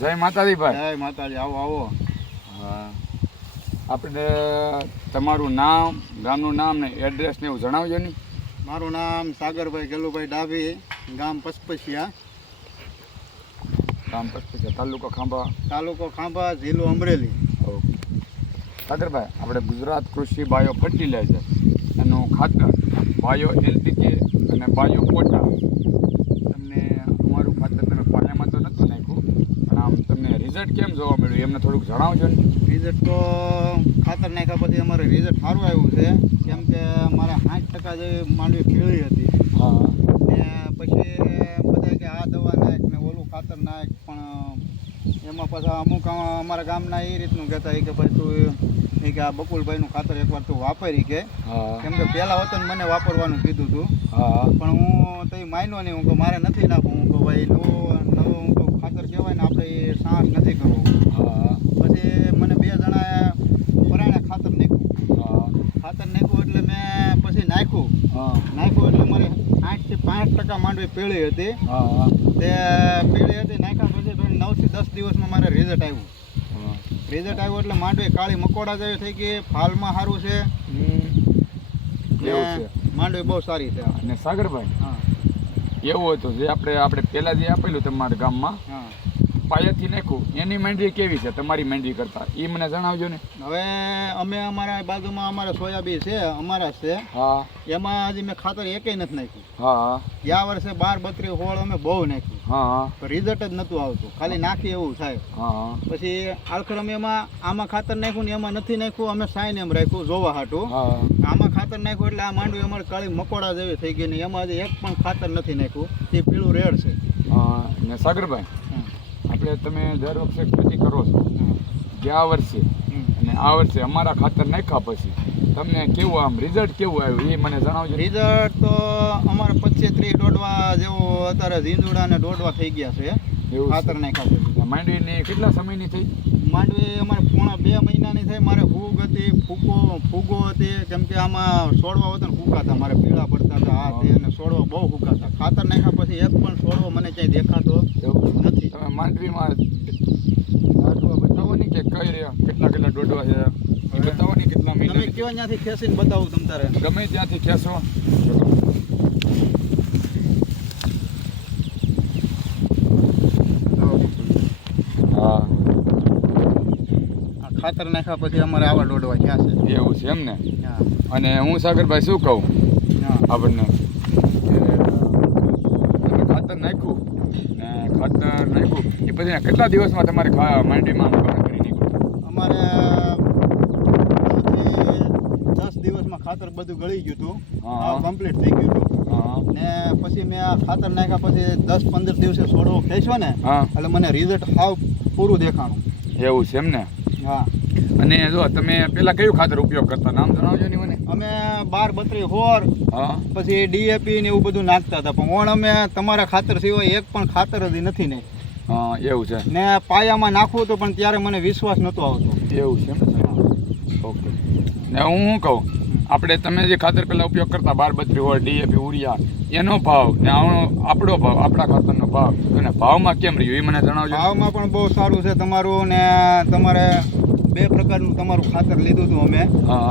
જય માતાજી ભાઈ. જય માતાજી. આવો આવો. હા, આપણે તમારું નામ, ગામનું નામ ને એડ્રેસ ને એવું જણાવજો ને. મારું નામ સાગરભાઈ ગેલુભાઈ ડાભી, ગામ પસપસિયા, ગામ પસપસિયા, તાલુકો ખાંભા, જિલ્લો અમરેલી. ઓકે સાગરભાઈ, આપણે ગુજરાત કૃષિ બાયો ફર્ટિલાઇઝર એનું ખાતર બાયો એનપીકે અને બાયો પોટા, તમને અમારું ખાતર તમે પાયામાં તો નહોતું નાખ્યું, પણ આમ તમને રિઝલ્ટ કેમ જોવા મળ્યું એમને થોડુંક જણાવજો ને. રિઝલ્ટ તો ખાતર નાખ્યા પછી અમારે રિઝલ્ટ સારું આવ્યું છે, કેમ કે મારે 60% જેવી માંડવી પીળી હતી. હા, ને પછી બધા કે આ દવા નાખ ને ઓલું ખાતર નાખ, પણ એમાં પાછા અમુક અમારા ગામના એ રીતનું કહેતા કે ભાઈ તું એ કે આ બકુલભાઈનું ખાતર એકવાર તું વાપરી કે, કેમ કે પહેલાં વતન મને વાપરવાનું કીધું હતું. હા, પણ હું તો માન્યો નહીં. હું કહું મારે નથી નાખવું. હું કહું ભાઈ નવું હું કહું ખાતર કહેવાય ને, આપણે એ સાંસ નથી કરવું. હા, પછી મને 2 જણાએ પરાણે ખાતર નાખ્યું. ખાતર નાખ્યું એટલે મેં પછી નાખ્યું એટલે મારે 8 થી 5% માંડવી પીળી હતી. તે પીળી હતી, નાખ્યા પછી 9 થી 10 દિવસમાં મારે રિઝલ્ટ આવ્યું. એટલે માંડવી કાળી મકોડા જેવી થઈ ગઈ. ફાલમાં સારું છે, માંડવી બહુ સારી છે. અને સાગરભાઈ, એવું હતું જે આપણે પહેલા જે આપેલું તમારા ગામમાં પાયાથી નાખ્યું, એની માંડવી કેવી છે તમારી માંડવી કરતા, એ મને જણાવજો ને. હવે અમે અમારા બાજુમાં અમારા સોયાબીન છે, અમારા છે. હા, એમાં હજી મેં ખાતર એકેય નથી નાખ્યું. હા, ગયા વર્ષે 12, 32 હોળ અમે બહુ નાખ્યું. હા, પણ રિઝલ્ટ જ નહોતું આવતું, ખાલી નાખી એવું થાય. હા, પછી આખર અમે આમાં ખાતર નાખ્યું ને એમાં નથી નાખ્યું. અમે સાઈને એમ રાખ્યું જોવા હાટું. આમાં ખાતર નાખ્યું એટલે આ માંડવી અમારે કાળી મકોડા જેવી થઈ ગઈ ને એમાં હજી એક પણ ખાતર નથી નાખ્યું. એ પીળું રેડ છે. ને સાગરભાઈ, આપણે તમે દર વખતે ખેતી કરો છો, ગયા વર્ષે અને આ વર્ષે અમારા ખાતર નાખ્યા પછી તમને કેવું આમ રિઝલ્ટ કેવું આવ્યું એ મને જણાવજો. રિઝલ્ટ તો અમારે 25-30 દોડવા જેવું અત્યારે ઝીંઝુડા ને દોડવા થઈ ગયા છે એવું ખાતર નાખ્યા પછી. માંડવીની કેટલા સમયની થઈ? માંડવી અમારે પોણા 2 મહિનાની થઈ. મારે ફૂગ હતી, ફૂગો હતી, કેમ કે આમાં છોડવા હતા ને ફૂકાતા, મારે પીળા પડતા હતા આ તે, અને છોડવા બહુ ફૂકાતા. ખાતર નાખ્યા પછી એક પણ છોડવો મને ક્યાંય દેખાતો નથી. તમે માંડવીમાં બતાવો ને કે કઈ રહ્યા કેટલા દોડવા છે એ બતાવો ને, કેટલા મહિના. તમે કયો ત્યાંથી ખેંચીને બતાવું તમ તારે? ગમે ત્યાંથી ખેંચો. હા, ખાતર નાખ્યા પછી અમારે આવા દોડવા થયા છે. એવું છે એમ ને. હા, અને હું સાગરભાઈ શું કહું આપણને, ખાતર નાખ્યું એ પછી કેટલા દિવસમાં તમારે માંડવીમાં કરી નીકળ્યું? અમારે 10 દિવસમાં ખાતર બધું ગળી ગયું હતું, કમ્પ્લીટ થઈ ગયું હતું. ને પછી મેં આ ખાતર નાખ્યા પછી 10-15 દિવસે છોડવો ખેંચ્યો ને, એટલે મને રિઝલ્ટ સાવ પૂરું દેખાણું. એવું છે એમ ને. હા, અને જો તમે પેલા કયું ખાતર ઉપયોગ કરતા, નામ જણાવજો ને મને. અમે 12-32 હોર, પછી ડીએપી ને એવું બધું નાખતા હતા, પણ ઓણ અમે તમારા ખાતર સિવાય એક પણ ખાતર હજી નથી ને. એવું છે ને પાયામાં નાખવું હતું પણ ત્યારે મને વિશ્વાસ નહોતો આવતો. એવું છે. ઓકે. ને હું શું કહું, આપણે તમે જે ખાતર પેલા ઉપયોગ કરતા 12-32 હોર, ડીએપી, ઉરિયા, એનો ભાવ ને આપણો ભાવ, આપણા ખાતરનો ભાવ, અને ભાવમાં કેમ રહ્યું એ મને જણાવજો. ભાવમાં પણ બહુ સારું છે તમારું. ને તમારે 2 પ્રકારનું તમારું ખાતર લીધું હતું અમે,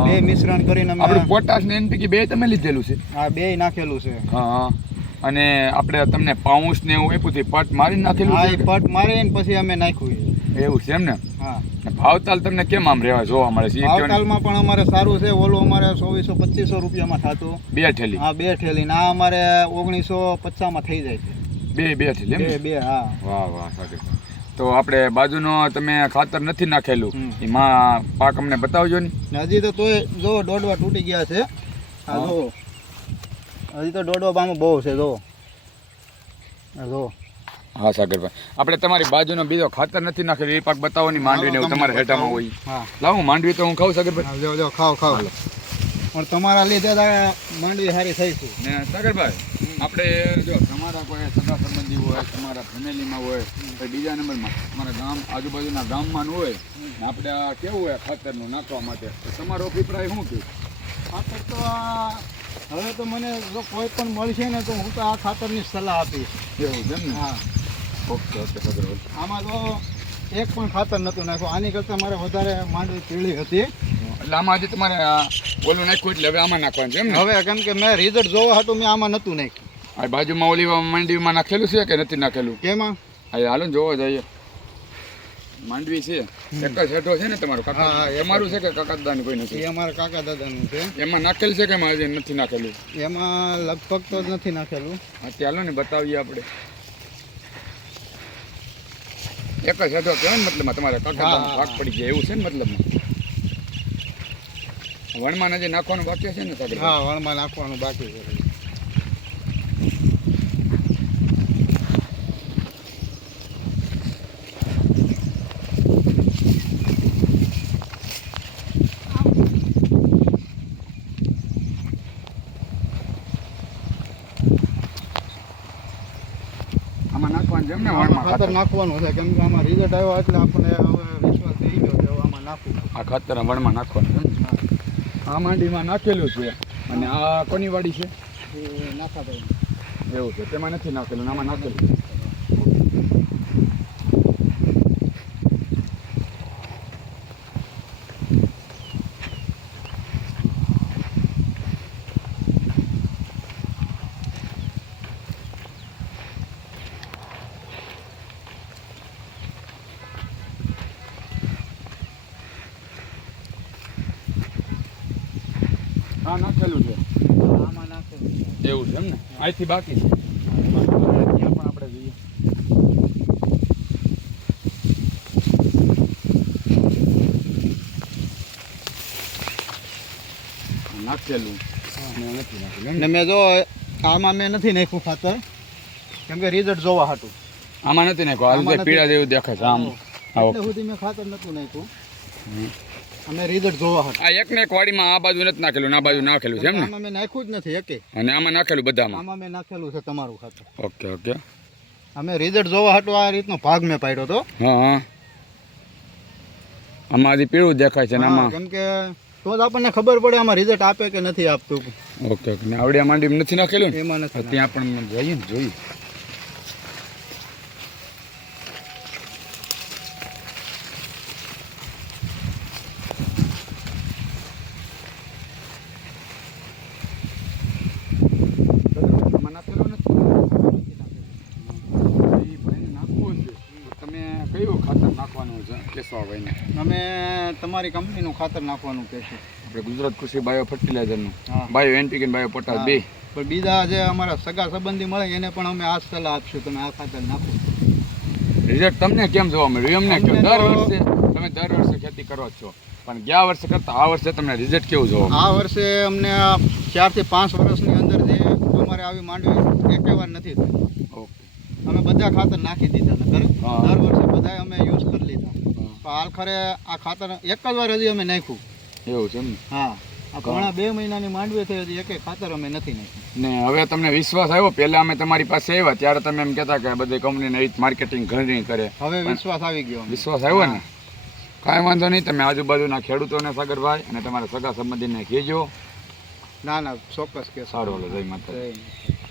2 મિશ્રણ કરીને. આપણું પોટાશ ને એનપીકે 2 તમે લીધેલું છે? હા, 2 નાખેલું છે. હા, અને આપણે તમને પાઉસ ને એવું આપ્યું હતું, પટ મારી નાખેલું? હા, એ પટ મારીને પછી અમે નાખ્યું. એવું છે એમ ને. હા, ભાવતાલ તમને કેમ આમ રહેવા જોવા મળે છે? ભાવતાલમાં પણ અમારે સારું છે. ઓલું અમારે 2400-2500 રૂપિયામાં થતું 2 થેલી. હા, 2 થેલી. ના અમારે 1950માં થઈ જાય છે. 2 થેલી? 2. હા. વાહ સાચું. તો આપણે બાજુનો તમે ખાતર નથી નાખેલું એમાં પાક અમને બતાવજો ને. હજી તો તોય જો દોડવા તૂટી ગયા છે. હા, જો હજી તો દોડવા બામાં બહુ છે. જો. હા સાગરભાઈ, આપણે તમારી બાજુનો બીજો ખાતર નથી નાખેલું એ પાક બતાવો ને, માંડવી ને તમારે હેઠામાં હોય. લાવું માંડવી તો હું ખાઉં સાગરભાઈ. જો ખાવ પણ તમારા લીધે માંડવી સારી થઈ છે. ને સાગરભાઈ, આપણે જો તમારા કોઈ સગા સંબંધી હોય, તમારા ફેમિલીમાં હોય, બીજા નંબરમાં તમારા ગામ આજુબાજુના ગામમાં હોય ને આપણે આ કેવું હોય ખાતરનું નાખવા માટે, તો તમારો અભિપ્રાય શું કહે? ખાતર તો હવે તો મને જો કોઈ પણ મળશે ને તો હું તો આ ખાતરની સલાહ આપીશ. એવું છે એમ ને. હા, ઓકે સાગરભાઈ. આમાં તો એક પણ ખાતર નહોતું નાખ્યું. આની કરતાં મારે વધારે માંડવી પીળી હતી. એટલે આમાં હજી તમારે ઓલું નાખ્યું એટલે હવે આમાં નાખવાનું છે એમ ને? હવે કેમ કે મેં રિઝલ્ટ જોવા હતું મેં આમાં નહોતું નાખ્યું. આ બાજુમાં ઓલી માંડવીમાં નાખેલું છે કે નથી નાખેલું? કેમાં? હા હાલો ને જોવો જઈએ. માંડવી છે એક જ હેઠો છે ને તમારું કાકા? હા, તમારું છે કે કાકા દાદાનું કોઈ નથી? એ અમારા કાકા દાદાનું છે. એમાં નાખેલ છે કે એમાં હજી નથી નાખેલું? એમાં લગભગ તો નથી નાખેલું. હા ચાલો ને બતાવીએ આપણે. એક જ હેઠો કહેવાય ને મતલબમાં તમારે કાકા દાદાનો ભાગ પડી ગયા એવું છે ને મતલબમાં? વણમાં હજી નાખવાનું બાકી છે ને સાગર? હા, વણમાં નાખવાનું બાકી છે. આમાં નાખવાનું છે એમ ને? આમાં વણમાં ખાતર નાખવાનું છે કેમ કે આમાં રિઝલ્ટ આવ્યો એટલે આપણે હવે વિશ્વાસ થઈ ગયો કે હવે આમાં નાખવું. આ ખાતર વણમાં નાખવાનું છે એમ? આ માંડીમાં નાખેલું છે અને આ કોની વાડી છે એ નાખા દઉં. એવું છે? તેમાં નથી નાખેલું ને આમાં નાખેલું છે. હા નાખેલું છે આમાં નાખેલું છે. એવું છે એમ ને? અહીંથી બાકી છે ત્યાં પણ આપણે જઈએ. નાખેલું ને નથી નાખેલું એમ ને ને? મેં જો આમાં મેં નથી નાખ્યું ખાતર કેમ કે રિઝલ્ટ જોવા હતું. આમાં નથી નાખ્યું. હાલ આમાં જે પીળા જેવું દેખાય છે આમ. હા એટલે સુધી મેં ખાતર નતું નાખ્યું. અમે રિઝલ્ટ જોવા હતું. આ એક ને એક વાડીમાં આ બાજુ નથી નાખેલું ને આ બાજુ નાખેલું છે એમ ને? આમાં મેં નાખ્યું જ નથી એકે. અને આમાં નાખેલું બધામાં? આમાં મેં નાખેલું છે તમારું ખાતર. Okay okay. અમે રિઝલ્ટ જોવા હતું આ રીતનો ભાગ મેં પાડ્યો હતો. હા હા આમાં હજી પીળું દેખાય છે ને આમાં? કેમ કે તો જ આપણને ખબર પડે આમાં રિઝલ્ટ આપે કે નથી આપતું. Okay okay. ને આવડિયા માંડી નથી નાખેલું ને? એમાં નથી. ત્યાં પણ જઈએ ને જોઈએ. આમાં નાખેલું નથી? એ ભાઈને નાખવું છે તો તમે કયું ખાતર નાખવાનું છે કેશવા ભાઈને? અમે તમારી કંપનીનું ખાતર નાખવાનું કહેશું. આપણે ગુજરાત કૃષિ બાયો ફર્ટિલાઇઝરનું હા. બાયો એનપીકે અને બાયો પોટાશ બે. પણ બીજા જે અમારા સગા સંબંધી મળે એને પણ અમે આ જ સલાહ આપશું તમે આ ખાતર નાખો. રિઝલ્ટ તમને કેમ જોવા મળ્યું એમને કહો. અમને દર તો- વર્ષે તમે દર વર્ષે ખેતી કરો જ છો પણ ગયા વર્ષે કરતા આ વર્ષે તમને રિઝલ્ટ કેવું જોવા મળ્યું? આ વર્ષે અમને 4 થી 5 વર્ષની અંદર જે અમારે આવી માંડવી એકેવાર નથી થઈ. ઓકે. અમે બધા ખાતર નાખી દીધા નકર હા. દર વર્ષે બધાય અમે યુઝ કરી લીધા. પણ હાલ ખરે આ ખાતર એક જ વાર હજી અમે નાખ્યું. એવું છે એમ ને? હા, આ ઘણા 2 મહિનાની માંડવી થઈ હતી એકે ખાતર અમે નથી નાખ્યું. ને હવે તમને વિશ્વાસ આવ્યો? પહેલા અમે તમારી પાસે આવ્યા ત્યારે તમે એમ કહેતા કે બધી કંપનીને એ માર્કેટિંગ ઘણી કરે. હવે વિશ્વાસ આવી ગયો અમને. વિશ્વાસ આવ્યો ને? કાંઈ વાંધો નહીં. તમે આજુબાજુના ખેડૂતોને સાગરભાઈ અને તમારા સગા સંબંધીને કહેજો. ના ના ચોક્કસ કે સારું હાલો જય માતા. જય માતા.